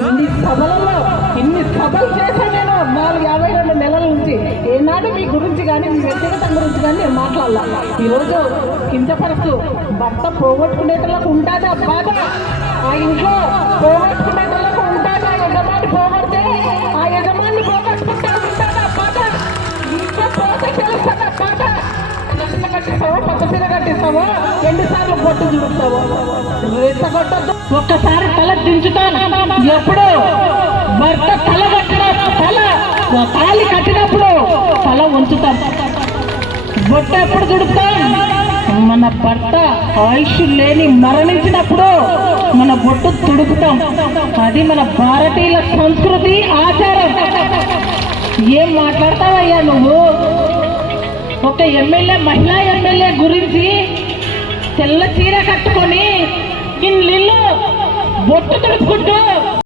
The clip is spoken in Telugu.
ఇన్ని సభలలో ఇన్ని సభలు చేశాను నేను 52 నెలల నుంచి. ఏనాడు మీ గురించి కానీ మీ వ్యక్తిగతం గురించి కానీ నేను మాట్లాడాల. ఈరోజు కించపరుస్తూ భర్త పోగొట్టుకునేటలకు ఉంటుందా బాధ, ఆ ఇంట్లో పోగొట్టుకునేటలకు ఉంటుందా, యజమాని పోగొడితే ఆ యజమాన్ని పోగొట్టుకుంటా ఉంటుందా బాధ, ఇంట్లో పోతే తెలుస్తుందా బాధ. కట్టిస్తావో కొత్త చీర కట్టిస్తావో ఎన్నిసార్లు బొట్టు చూపిస్తావో రెచ్చగొట్టద్దు. ఒక్కసారి తల దించుతాను. ఎప్పుడు భర్త తల కట్టిన తాళి కట్టినప్పుడు తల ఉంచుతాం. బొట్టు ఎప్పుడు దుడుపుతాం? మన భర్త ఆయుష్ లేని మరణించినప్పుడు మన బొట్టు తుడుపుతాం. అది మన భారతీయుల సంస్కృతి ఆచారం. ఏం మాట్లాడతావయ్యా నువ్వు? ఒక ఎమ్మెల్యే, మహిళా ఎమ్మెల్యే గురించి తెల్ల చీర కట్టుకొని ఇల్లు బొట్టు తుడుపుకుంటూ